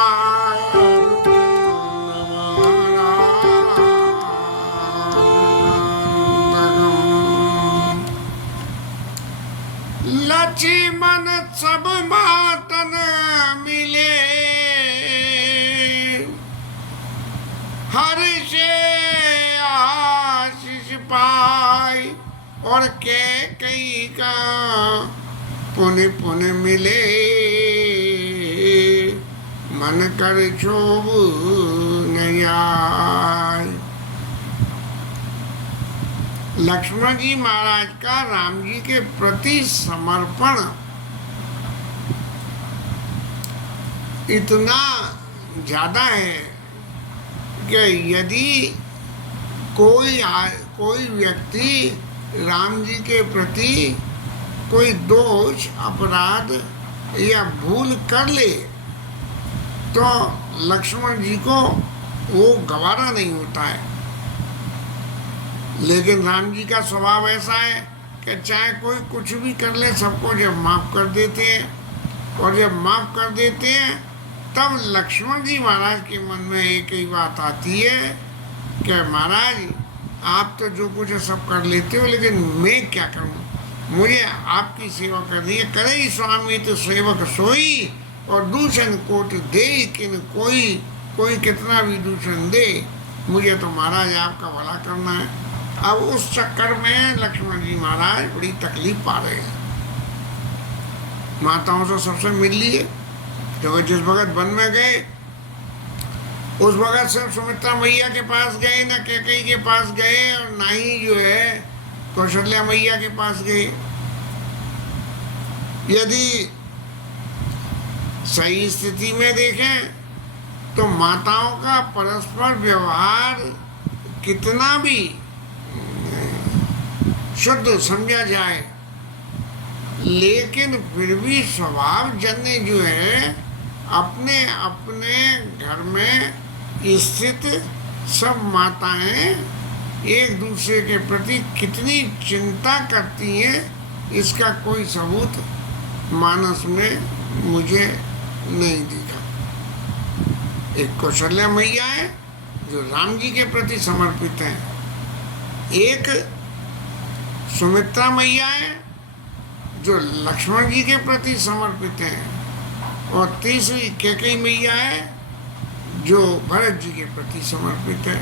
मारुति लक्ष्मण सब मातन मिले हर से आशीष पाई और के कई का पुण्य पुण्य मिले मन कर क्षोभ नहीं आए। लक्ष्मण जी महाराज का राम जी के प्रति समर्पण इतना ज्यादा है कि यदि कोई व्यक्ति राम जी के प्रति कोई दोष अपराध या भूल कर ले तो लक्ष्मण जी को वो गवारा नहीं होता है। लेकिन राम जी का स्वभाव ऐसा है कि चाहे कोई कुछ भी कर ले सबको जब माफ कर देते हैं और जब माफ कर देते हैं तब लक्ष्मण जी महाराज के मन में एक ही बात आती है कि महाराज आप तो जो कुछ है सब कर लेते हो लेकिन मैं क्या करूं, मुझे आपकी सेवा करनी है। करे ही स्वामी तो सेवक सोई और दूषण कोट दे किन कोई कितना भी दूषण दे मुझे तो महाराज आपका भला करना है। अब उस चक्कर में लक्ष्मण जी महाराज बड़ी तकलीफ पा रहे हैं। माताओं से सबसे मिल लिए जो जिस भगत वन में गए उस भगत सिर्फ सुमित्रा मैया के पास गए, ना कैकेयी के पास गए और ना ही जो है कौशल्या मैया के पास गए। यदि सही स्थिति में देखें तो माताओं का परस्पर व्यवहार कितना भी शुद्ध समझा जाए लेकिन फिर भी स्वभाव जन्य जो है अपने अपने घर में स्थित सब माताएं एक दूसरे के प्रति कितनी चिंता करती हैं इसका कोई सबूत मानस में मुझे नहीं दिखा। एक कौशल्या मैया है जो राम जी के प्रति समर्पित है, एक सुमित्रा मैया है जो लक्ष्मण जी के प्रति समर्पित है और तीसरी कैकेयी मैया है जो भरत जी के प्रति समर्पित है।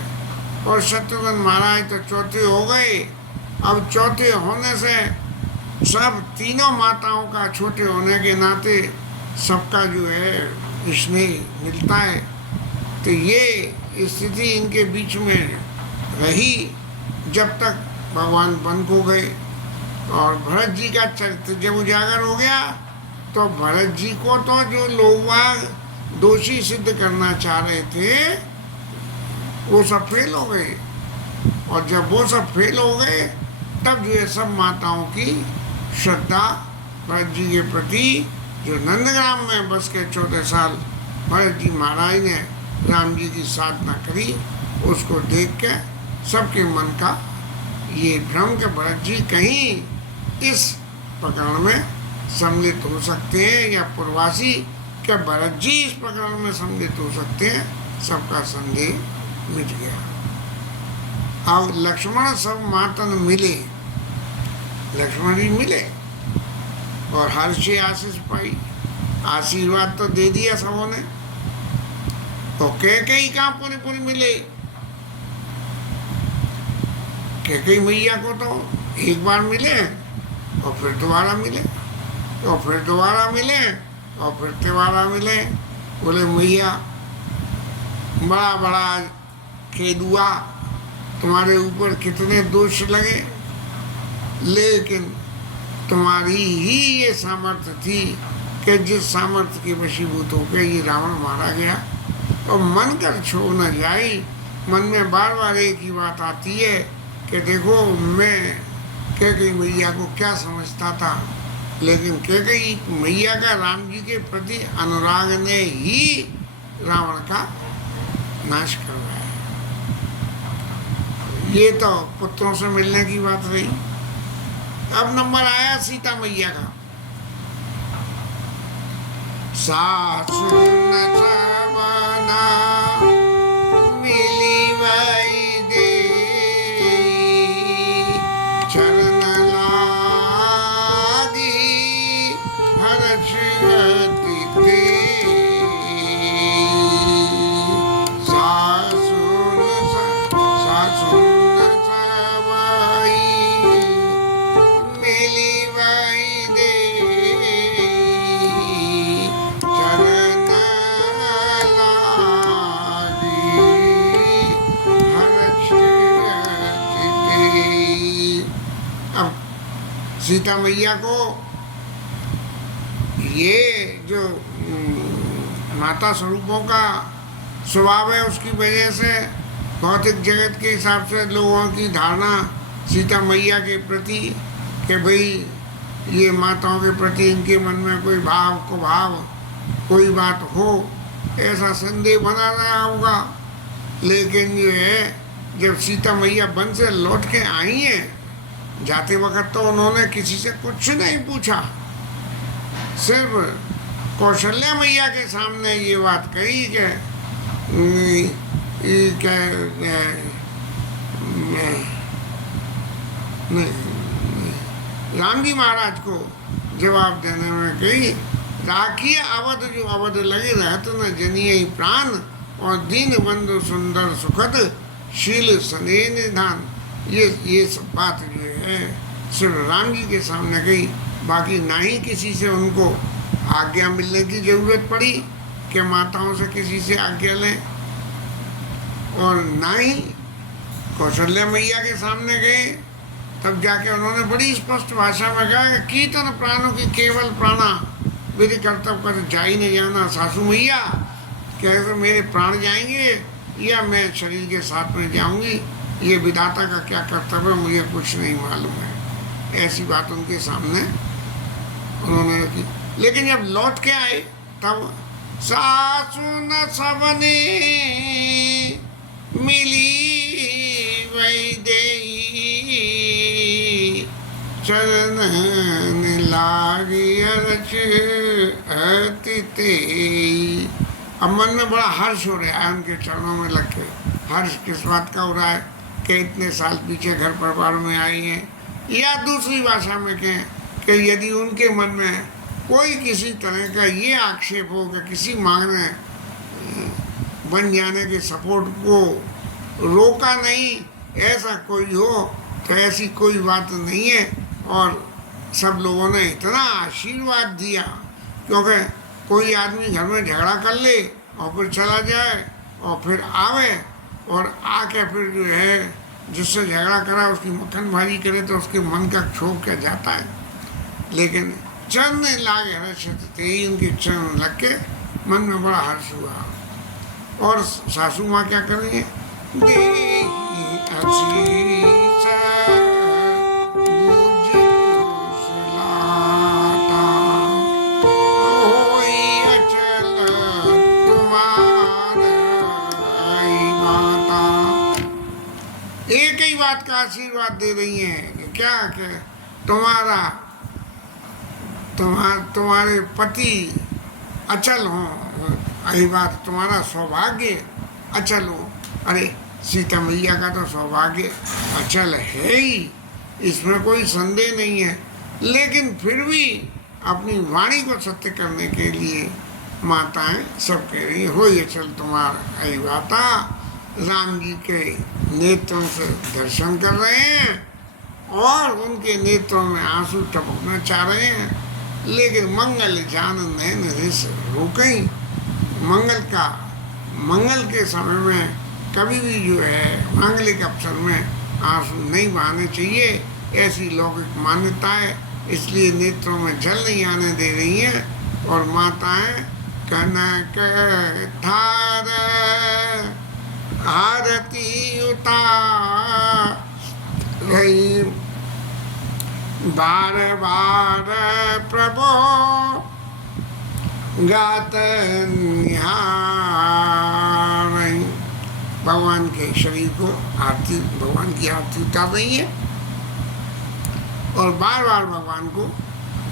और शत्रुघ्न महाराज तो चौथे हो गए। अब चौथे होने से सब तीनों माताओं का छोटे होने के नाते सबका जो है स्नेह मिलता है। तो ये स्थिति इनके बीच में रही जब तक भगवान वन को गए। और भरत जी का चरित्र जब उजागर हो गया तो भरत जी को तो जो लोग दोषी सिद्ध करना चाह रहे थे वो सब फेल हो गए। और जब वो सब फेल हो गए तब जो है सब माताओं की श्रद्धा भरत जी के प्रति जो नंदग्राम में बस के 14 साल भरत जी महाराज ने राम जी की साधना करी उसको देख के सबके मन का ये भ्रम के भरत जी कहीं इस प्रकरण में सम्मिलित हो सकते हैं या पूर्वासी के भरत जी इस प्रकरण में सम्मिलित हो सकते हैं, सबका संदेह मिट गया। अब लक्ष्मण सब मातन मिले, लक्ष्मण जी मिले और हर से आशीष पाई, आशीर्वाद तो दे दिया सबों ने। तो कैकेयी कहाँ पूरी मिले, कैकेयी मैया को तो एक बार मिले और फिर दोबारा मिले और फिर दोबारा मिले और फिर तिबारा मिले। बोले मैया बड़ा बड़ा खेद हुआ, तुम्हारे ऊपर कितने दोष लगे लेकिन तुम्हारी ही ये सामर्थ्य थी कि जिस सामर्थ्य के वशीभूत होकर ये रावण मारा गया। और मन कर छो न जाए, मन में बार बार एक ही बात आती है कि देखो मैं कैकेयी मैया को क्या समझता था, लेकिन कैकेयी मैया का राम जी के प्रति अनुराग ने ही रावण का नाश करवाया। ये तो पुत्रों से मिलने की बात रही। अब नंबर आया सीता मैया का। सासु न सब सीता मैया को ये जो माता स्वरूपों का स्वभाव है, उसकी वजह से भौतिक जगत के हिसाब से लोगों की धारणा सीता मैया के प्रति कि भाई ये माताओं के प्रति इनके मन में कोई भाव को भाव कोई बात हो, ऐसा संदेह बना रहा होगा। लेकिन जो है जब सीता मैया वन से लौट के आई हैं, जाते वक्त तो उन्होंने किसी से कुछ नहीं पूछा, सिर्फ कौशल्या मैया के सामने ये बात कही कि राम जी महाराज को जवाब देने में कही, राखी अवध जो अवध लगे रहत न जनिए प्राण, और दीन बंधु सुंदर सुखद शील सने निधान। ये सब बात जो है सिर्फ राम जी के सामने कही, बाकी ना ही किसी से उनको आज्ञा मिलने की जरूरत पड़ी कि माताओं से किसी से आज्ञा लें, और ना ही कौशल्या मैया के सामने गए। तब जाके उन्होंने बड़ी स्पष्ट भाषा में कहा कि कीर्तन प्राणों की केवल प्राणा विधि कर्तव्य कर जा ही नहीं जाना। सासू मैया कैसे मेरे प्राण जाएंगे या मैं शरीर के साथ में जाऊंगी, ये विधाता का क्या कर्तव्य मुझे कुछ नहीं मालूम है। ऐसी बात उनके सामने उन्होंने रखी। लेकिन जब लौट के आए तब सासू न सबने मिली वैदेही, चरण लागी अरच अतिथि। अब मन में बड़ा हर्ष हो रहा है उनके चरणों में लग के। हर्ष किस बात का हो रहा है कि इतने साल पीछे घर परिवार में आई हैं, या दूसरी भाषा में कहें कि यदि उनके मन में कोई किसी तरह का ये आक्षेप हो कि किसी मांगने बन जाने के सपोर्ट को रोका नहीं, ऐसा कोई हो तो ऐसी कोई बात नहीं है। और सब लोगों ने इतना आशीर्वाद दिया, क्योंकि कोई आदमी घर में झगड़ा कर ले और फिर चला जाए और फिर आवे और आके फिर जो है जिससे झगड़ा करा उसकी मक्खन भाजी करे तो उसके मन का क्षोभ क्या जाता है। लेकिन चरण लागे हर्ष थे, उनके चरण लग के मन में बड़ा हर्ष हुआ। और सासू माँ क्या करेंगे, एक ही बात का आशीर्वाद दे रही हैं, क्या कि तुम्हारे पति अचल हो, यही बात तुम्हारा सौभाग्य अचल हो। अरे सीता मैया का तो सौभाग्य अचल है ही, इसमें कोई संदेह नहीं है। लेकिन फिर भी अपनी वाणी को सत्य करने के लिए माताएं सब कह रही हो, ये चल तुम्हारा यही बाता। राम जी के नेत्रों से दर्शन कर रहे हैं और उनके नेत्रों में आंसू टपकना चाह रहे हैं, लेकिन मंगल जान नैन रिस रोकई। मंगल के समय में कभी भी जो है मांगलिक अवसर में आंसू नहीं बहाने चाहिए, ऐसी लौकिक मान्यता है। इसलिए नेत्रों में जल नहीं आने दे रही हैं। और माताएं कनक धार आरती उतार रही, बार बार प्रभो गात निहार। भगवान के शरीर को आरती, भगवान की आरती उतार रही है और बार बार भगवान को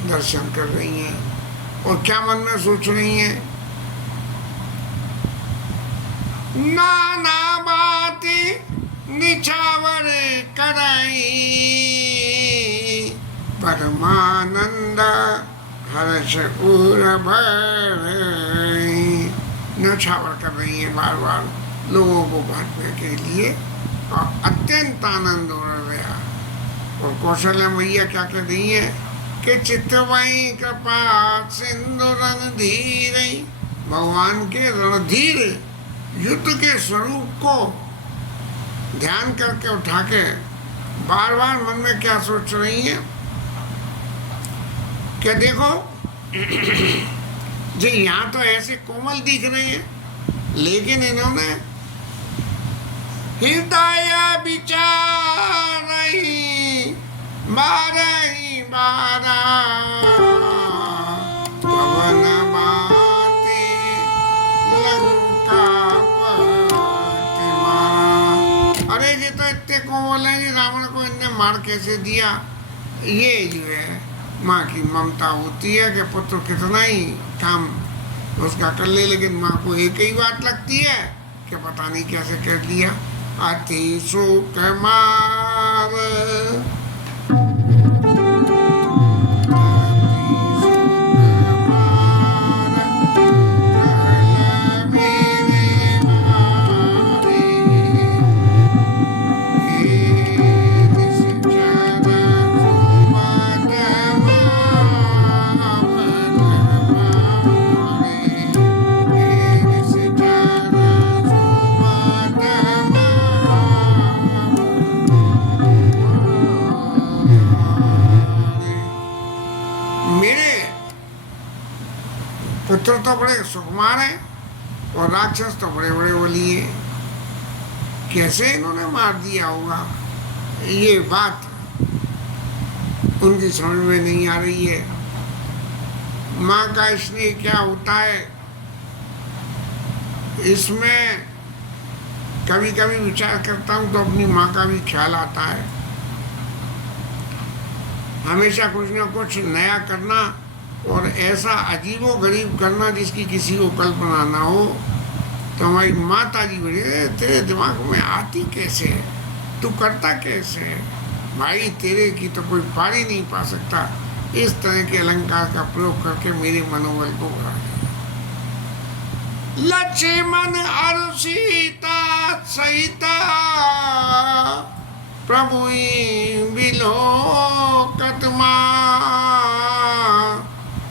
दर्शन कर रही हैं। और क्या मन में सोच रही हैं, नाना बातें निछावर कराई, परमानंद हर्ष उर भर। निछावर कर रही है बार बार लोगों को बांटने के लिए, और अत्यंत आनंद हो रहा। और कौशल्या मैया क्या कर रही है कि चित्रवाई कृपा सिंधु रणधीर। भगवान के रणधीर युद्ध के स्वरूप को ध्यान करके उठा के बार बार मन में क्या सोच रही है क्या देखो जी, यहाँ तो ऐसे कोमल दिख रहे हैं, लेकिन इन्होंने हृदय विचारही बारही बारा पवन बाते लंका पति मारा। अरे ये तो इतने कोमल है, रावण को इनने मार कैसे दिया। ये जो है माँ की ममता होती है कि पुत्र कितना ही काम उसका कर ले, लेकिन माँ को एक ही बात लगती है कि पता नहीं कैसे कर दिया। अति सुख मार पुत्र तो बड़े सुकुमार हैं और राक्षस तो बड़े बड़े बली हैं, कैसे इन्होंने मार दिया होगा। ये बात उनकी समझ में नहीं आ रही है। माँ का स्नेह क्या होता है, इसमें कभी कभी विचार करता हूँ तो अपनी माँ का भी ख्याल आता है। हमेशा कुछ न कुछ नया करना और ऐसा अजीबो गरीब करना जिसकी किसी को कल्पना ना हो। तो हमारी माता जी बोली, तेरे दिमाग में आती कैसे है, तू करता कैसे है भाई, तेरे की तो कोई पार ही नहीं पा सकता। इस तरह के अलंकार का प्रयोग करके मेरे मनोबल को बढ़ा दिया। लक्ष्मण और सीता सहिता प्रभु बिलोकत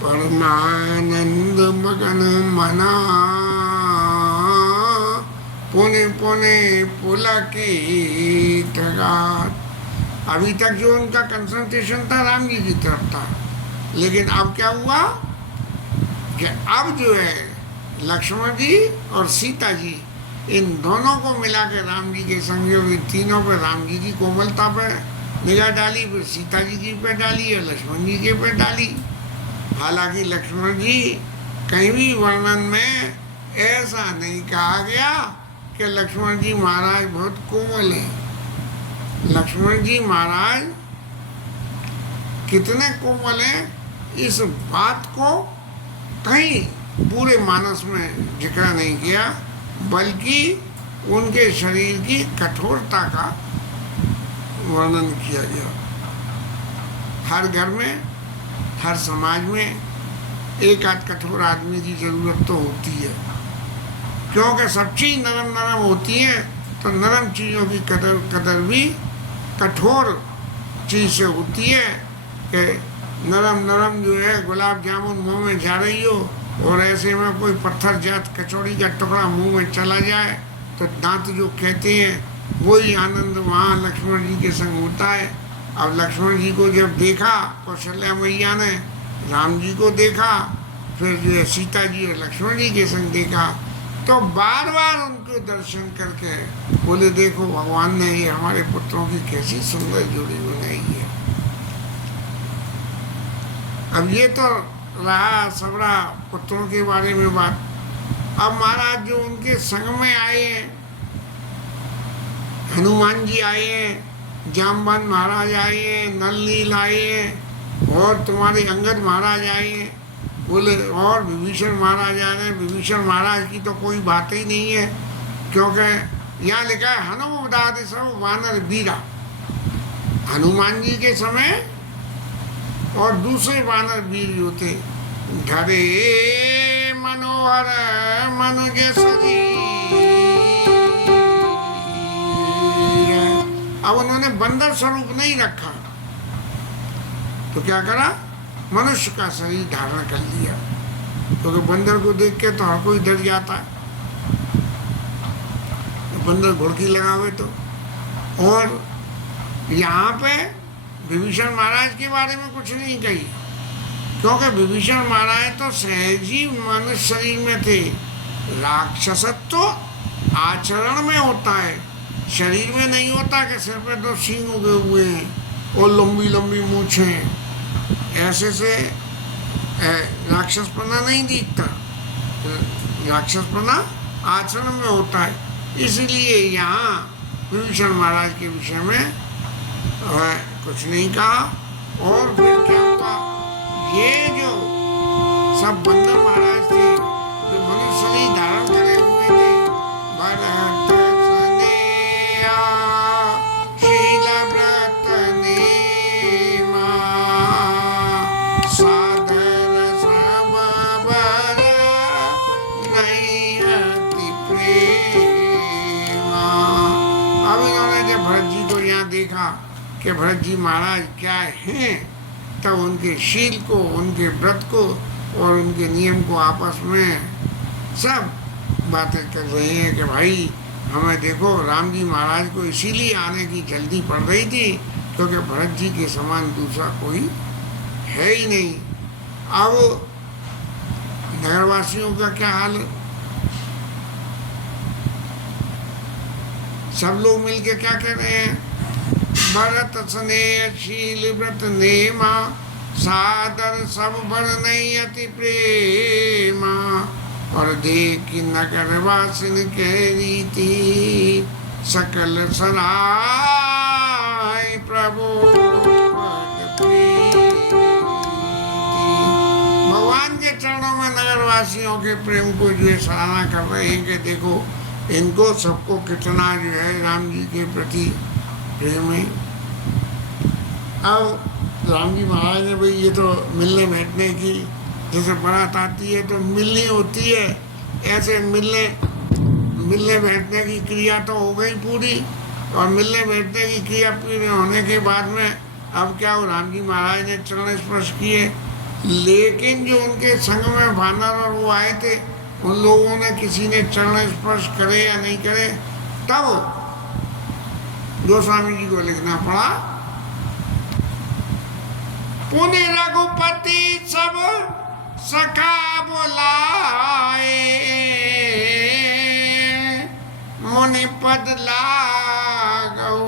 परमानंद मगन मना पुने पुने पुलकित गात। अभी तक जो उनका कंसंट्रेशन था राम जी की तरफ था, लेकिन अब क्या हुआ कि अब जो है लक्ष्मण जी और सीता जी, इन दोनों को मिला के राम जी के संग, तीनों पे राम जी की कोमलता पे निगाह डाली, फिर सीता जी की पे डाली और लक्ष्मण जी के पे डाली। हालांकि लक्ष्मण जी कहीं भी वर्णन में ऐसा नहीं कहा गया कि लक्ष्मण जी महाराज बहुत कोमल हैं। लक्ष्मण जी महाराज कितने कोमल हैं, इस बात को कहीं पूरे मानस में जिक्र नहीं किया, बल्कि उनके शरीर की कठोरता का वर्णन किया गया। हर घर में, हर समाज में एक आध कठोर आदमी की जरूरत तो होती है, क्योंकि सब चीज़ नरम नरम होती है, तो नरम चीज़ों की कदर भी कठोर चीज़ से होती है। कि नरम नरम जो है गुलाब जामुन मुंह में जा रही हो और ऐसे में कोई पत्थर जात कचौड़ी का टुकड़ा मुंह में चला जाए तो दांत जो कहते हैं, वही आनंद वहाँ लक्ष्मण जी के संग होता है। अब लक्ष्मण जी को जब देखा, कौशल्या मैया ने राम जी को देखा, फिर जो है सीता जी और लक्ष्मण जी के संग देखा, तो बार बार उनको दर्शन करके बोले, देखो भगवान ने ये हमारे पुत्रों की कैसी सुंदर जोड़ी बनाई है। अब ये तो रहा सबरा पुत्रों के बारे में बात। अब महाराज जो उनके संग में आए हैं, हनुमान जी आए हैं, जामवंत महाराज आए हैं, नल नील आए हैं, और तुम्हारे अंगद महाराज आए हैं, बोले, और विभीषण महाराज आ रहे हैं। विभीषण महाराज की तो कोई बात ही नहीं है, क्योंकि यहाँ लिखा है हनुमदाद सब वानर बीरा। हनुमान जी के समय और दूसरे वानर वीर जो थे, धरे मनोहर मनुज सजी। अब उन्होंने बंदर स्वरूप नहीं रखा, तो क्या करा, मनुष्य का शरीर धारण कर लिया, क्योंकि बंदर को देख के तो हर कोई डर जाता है, बंदर घुड़की लगावे तो। और यहाँ पे विभीषण महाराज के बारे में कुछ नहीं कही, क्योंकि विभीषण महाराज तो सहजी मनुष्य शरीर में थे। राक्षसत्व आचरण में होता है, शरीर में नहीं होता कि सिर पे तो सींग उगे हुए हैं और लंबी लंबी मूछें, ऐसे से राक्षसपना नहीं दिखता। राक्षसपना आचरण में होता है। इसलिए यहाँ विभीषण महाराज के विषय में कुछ नहीं कहा। और फिर क्या हुआ, ये जो सब बंदर महाराज थे जो मनुष्य शरीर धारण करे हुए थे, भरत स्नेहा शील व्रत नेमा सादर सब बर नहीं अति प्रेमा। अब इन्होंने जब भरत जी को यहाँ देखा कि भरत जी महाराज क्या हैं, तब उनके शील को, उनके व्रत को और उनके नियम को आपस में सब बातें कर रहे हैं कि भाई हमें देखो, राम जी महाराज को इसीलिए आने की जल्दी पड़ रही थी क्योंकि भरत जी के समान दूसरा कोई है ही नहीं। अब नगरवासियों का क्या हाल, सब लोग मिलके क्या कह रहे हैं, भरत स्नेह शील व्रत नेमा सादर सब बर नहीं अति प्रेमा। और देख नगर वासिन के रीति सकल सराय प्रभु भगवान के चरणों में नगरवासियों के प्रेम को जो है सराहना कर रहे हैं कि देखो इनको सबको कितना जो है राम जी के प्रति प्रेम है। अब राम जी महाराज ने भाई ये तो मिलने बैठने की, जैसे बारात आती है तो मिलनी होती है, ऐसे मिलने बैठने की क्रिया तो हो गई पूरी। और मिलने बैठने की क्रिया पूरी होने के बाद में अब क्या हो, राम जी महाराज ने चरण स्पर्श किए, लेकिन जो उनके संग में वानर और वो आए थे उन लोगों ने किसी ने चरण स्पर्श करे या नहीं करे, तब गोस्वामी जी को लिखना पड़ा, पुण्य रघुपति सब सखा बोलाए मुनि पद लागऊ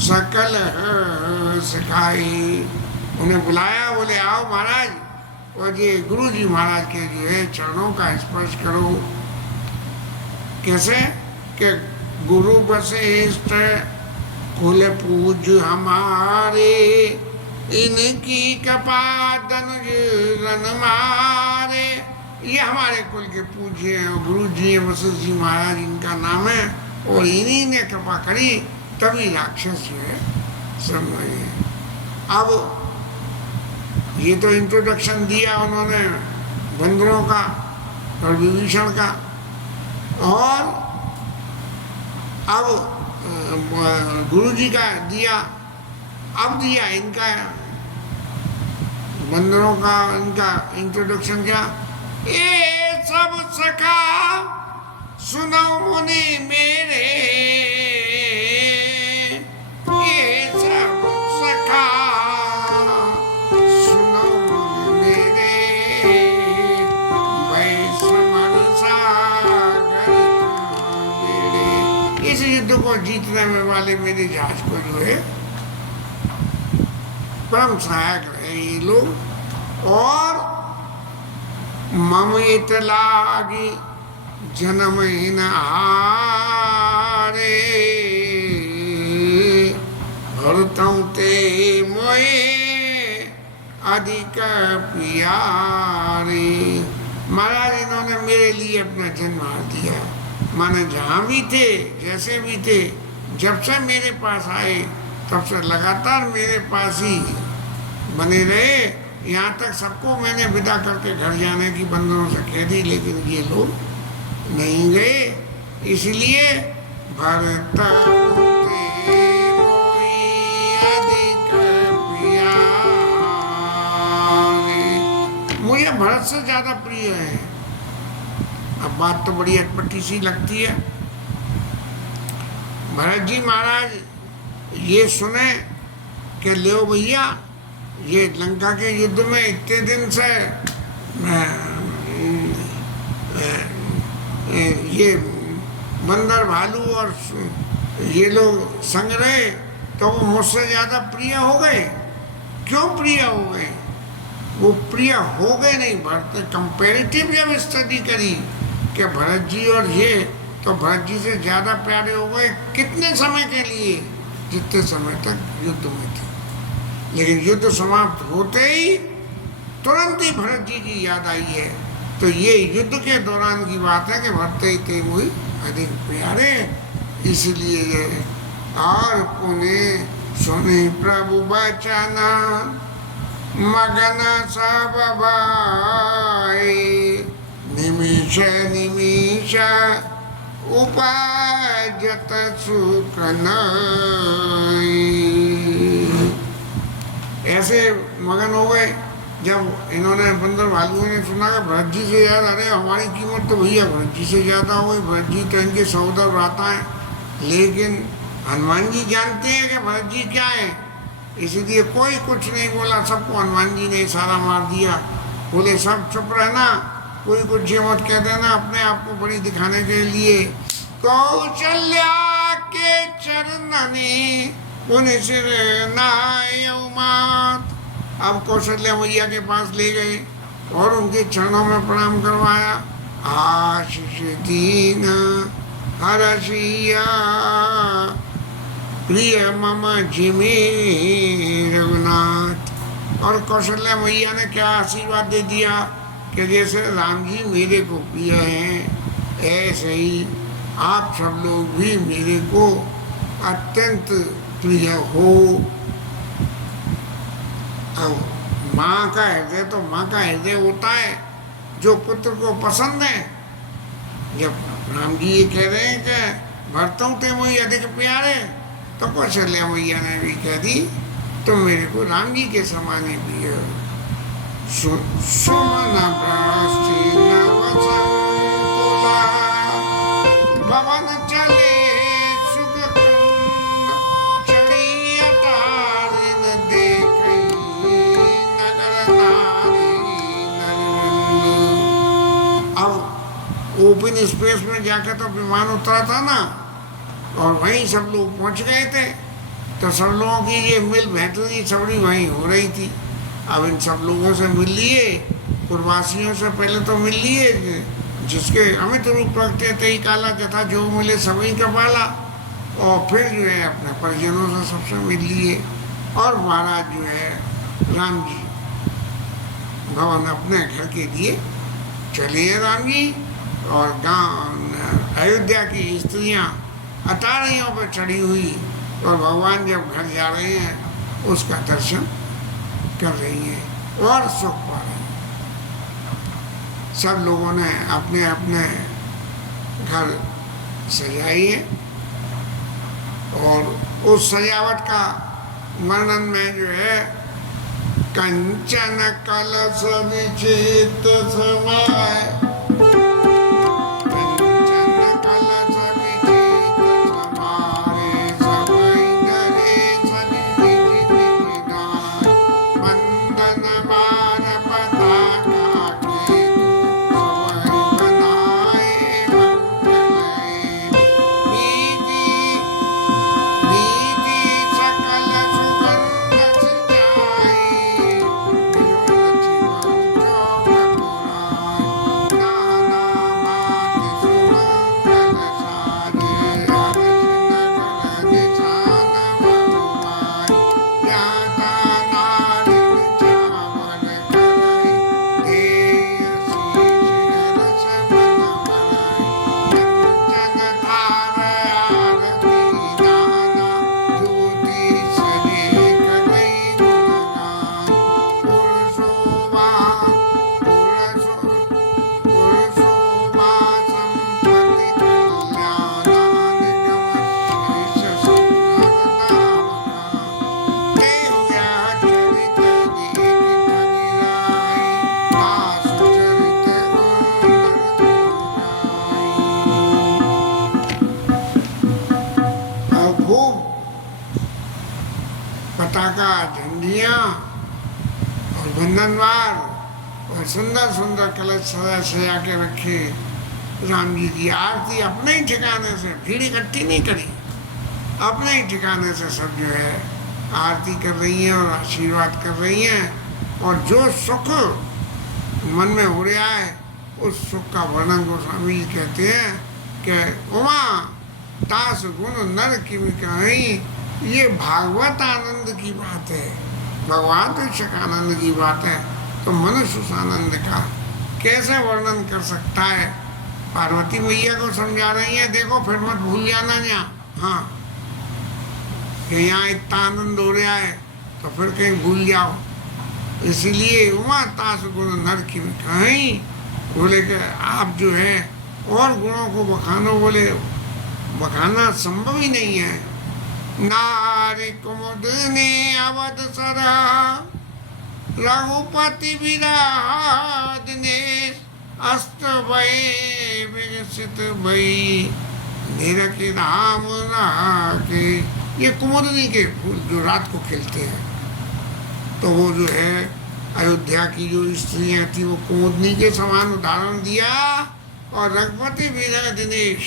सकल सिखाई। उन्हें बुलाया, बोले आओ महाराज, और ये गुरु जी महाराज के जो है चरणों का स्पर्श करो। कैसे कि गुरु वशिष्ठ कुल पूज हमारे इनकी कृपा धनुज रन मारे। ये हमारे कुल के पूज्य हैं, गुरु जी वशिष्ठ जी महाराज इनका नाम है, और इन्हीं ने कृपा करी तभी राक्षस जो है सब मरे। अब ये तो इंट्रोडक्शन दिया उन्होंने बंदरों का और विभीषण का, और अब गुरु जी का दिया, अब दिया इनका बंदरों का, इनका इंट्रोडक्शन क्या, ये सब सखा सुनो मुनि मेरे, ये सब सखा सुनो मुनि मेरे, वैष्णव सागर मेरे। इस युद्ध को जीतने में वाले मेरे जहाज को जो है परम सहायक रहे ये लोग। और ममित लागी जन्म हीन हारे भरतों ते मोए अधिक प्यारे। महाराज इन्होंने मेरे लिए अपना जन्म हार दिया, माने जहाँ भी थे जैसे भी थे, जब से मेरे पास आए तब से लगातार मेरे पास ही बने रहे। यहाँ तक सबको मैंने विदा करके घर जाने की बंदरों से कह दी, लेकिन ये लोग नहीं गए। इसलिए भरत मुझे भरत से ज्यादा प्रिय है। अब बात तो बड़ी अटपटी सी लगती है। भरत जी महाराज ये सुने कि लो भैया ये लंका के युद्ध में इतने दिन से ये बंदर भालू और ये लोग संग रहे, तो वो मुझसे ज्यादा प्रिय हो गए। क्यों प्रिय हो गए? वो प्रिय हो गए नहीं, भरत कंपेरेटिव जब स्टडी करी कि भरत जी और ये, तो भरत जी से ज्यादा प्यारे हो गए। कितने समय के लिए? जितने समय तक युद्ध में थे। लेकिन युद्ध समाप्त होते ही तुरंत ही भरत जी की याद आई है। तो ये युद्ध के दौरान की बात है कि भरत ही थे मुझे अधिक प्यारे, इसलिए ये। और पुण्य सुने प्रभु बचना मगन सब भाई, निमिष निमिष उपाजत सुख नाई। ऐसे मगन हो गए जब इन्होंने बंदर भालुओं ने सुना कि भरत जी से याद, अरे हमारी कीमत तो भैया भरत जी से ज़्यादा हो गई, भरत जी तो इनके सौदर भ्राता हैं। लेकिन हनुमान जी जानते हैं कि भरत जी क्या है, इसीलिए कोई कुछ नहीं बोला। सबको हनुमान जी ने इशारा मार दिया, बोले सब चुप रहना, कोई कुछ ये मत कह देना अपने आप को बड़ी दिखाने के लिए। कौशल्या के चरणनी पुण्य सिर नायउमात। अब कौशल्या मैया के पास ले गए और उनके चरणों में प्रणाम करवाया। आशीष दीन हरसिया प्रिय मम जिमे रघुनाथ। और कौशल्या मैया ने क्या आशीर्वाद दे दिया कि जैसे राम जी मेरे को प्रिय हैं, ऐसे ही आप सब लोग भी मेरे को अत्यंत प्रिय हो। अब माँ का हृदय तो माँ का हृदय होता है जो पुत्र को पसंद है। जब राम जी ये कह रहे हैं कि भरतों ते मुझे अधिक प्यारे, तो कौशल्या मैया ने भी कह दी तुम मेरे को राम जी के समान ही प्रिय हो। सुमन भ्रष्टि नवसंकुला भवन चले सुख चढ़ी अटारिन देखई नगर नारी नरवंदु। अब ओपन स्पेस में जाकर तो विमान उतरा था ना, और वहीं सब लोग पहुंच गए थे, तो सब लोगों की ये मिल बेहतरी सबड़ी वहीं हो रही थी। अब इन सब लोगों से मिल लिए, पूर्ववासियों से पहले तो मिल लिए, जिसके अमित रूप प्रगटे तई काला जथा जो मिले सभी का पाला। और फिर जो है अपने परिजनों से सबसे मिल लिए। और महाराज जो है राम जी भवन अपने घर के लिए चले राम जी। और गांव अयोध्या की स्त्रियां अटारियों पर चढ़ी हुई और भगवान जब घर जा रहे हैं उसका दर्शन कर रही हैं और सुख पा रही हैं। सब लोगों ने अपने अपने घर सजाई है, और उस सजावट का वर्णन में जो है कंचन कलश विचित समाय, पताका झंडियाँ बंधनवार और सुंदर सुंदर कलश सजा सजा के रखे। राम जी की आरती अपने ही ठिकाने से, भीड़ इकट्ठी नहीं करी, अपने ही ठिकाने से सब जो है आरती कर रही हैं और आशीर्वाद कर रही हैं। और जो सुख मन में हो रहा है उस सुख का वर्णन गोस्वामी जी कहते हैं कि उमा तास गुण नर की कहीं, ये भागवत आनंद की बात है, भगवान शिक्षक आनंद की बात है, तो मनुष्य उस आनंद का कैसे वर्णन कर सकता है। पार्वती मैया को समझा रही है, देखो फिर मत भूल जाना यहाँ, हाँ कि यहाँ इतना आनंद हो रहा है तो फिर कहीं भूल जाओ। इसीलिए उमा तास गुण नर की कहीं, बोले कि आप जो है और गुणों को बखानो, बोले बखाना संभव ही नहीं है। नारी कुमुद ने अवध सरा, रघुपति विराट ने अस्त भय विकसित भई, निरखि राम राखे। ये कुमुदनी के फूल जो रात को खिलते हैं, तो वो जो है अयोध्या की जो स्त्रियाँ थी वो कुमुदनी के समान उदाहरण दिया। और रघुपति विरह दिनेश,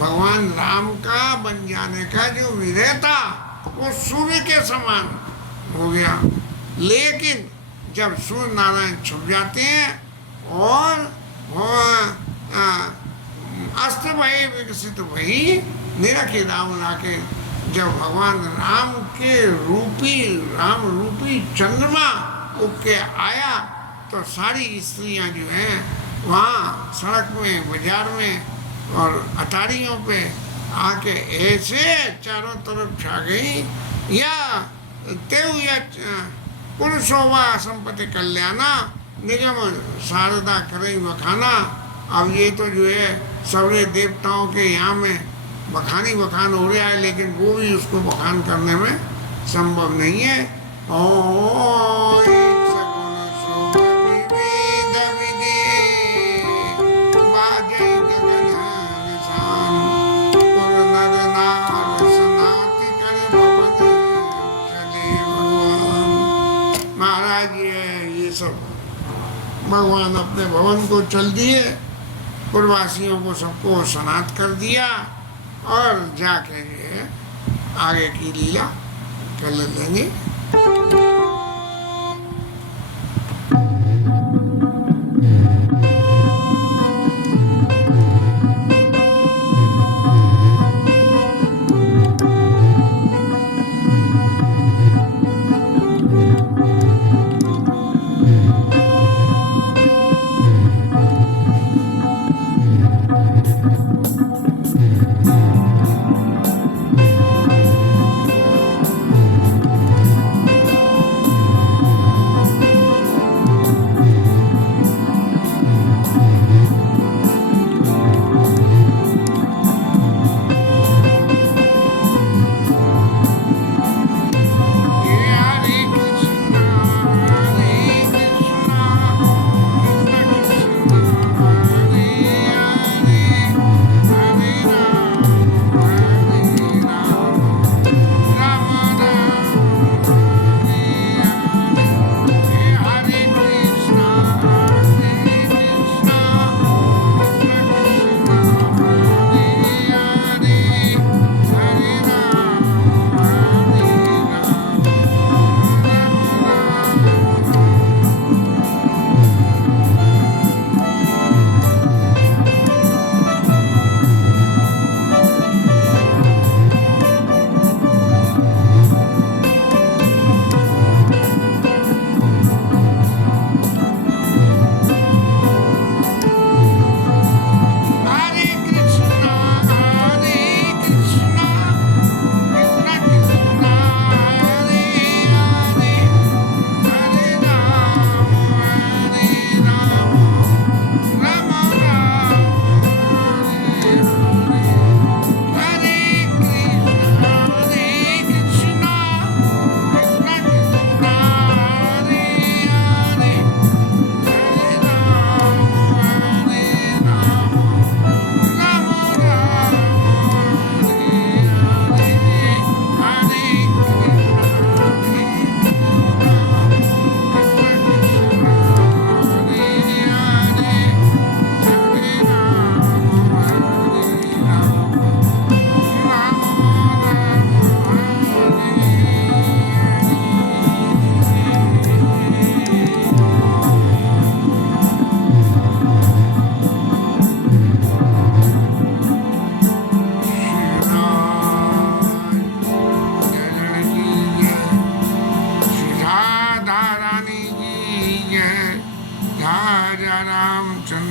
भगवान राम का बन जाने का जो विरह था वो सूर्य के समान हो गया। लेकिन जब सूर्य नारायण छुप जाते हैं और अस्त भय विकसित भई, निरखि राम राखे, जब भगवान राम के राम रूपी चंद्रमा उग के आया तो सारी स्त्रियां जो हैं वहाँ सड़क में, बाजार में और अटारियों पे आके ऐसे चारों तरफ छा गई। या तेव या पुरुषोवा संपत्ति कल्याणा, निगम शारदा करई बखाना। अब ये तो जो है सवरे देवताओं के यहाँ में बखानी बखान हो रहा है, लेकिन वो भी उसको बखान करने में संभव नहीं है। महाराज ये सब भगवान अपने भवन को चल दिए, पुरवासियों को सबको सनात कर दिया और जाके ये आगे की लीला कर लेंगे।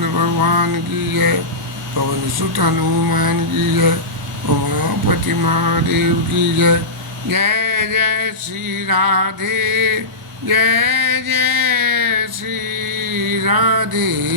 भगवान की जय, पवन सुत हनुमान की जय, उमापति महादेव की जय। जय जय श्री राधे, जय जय श्री राधे।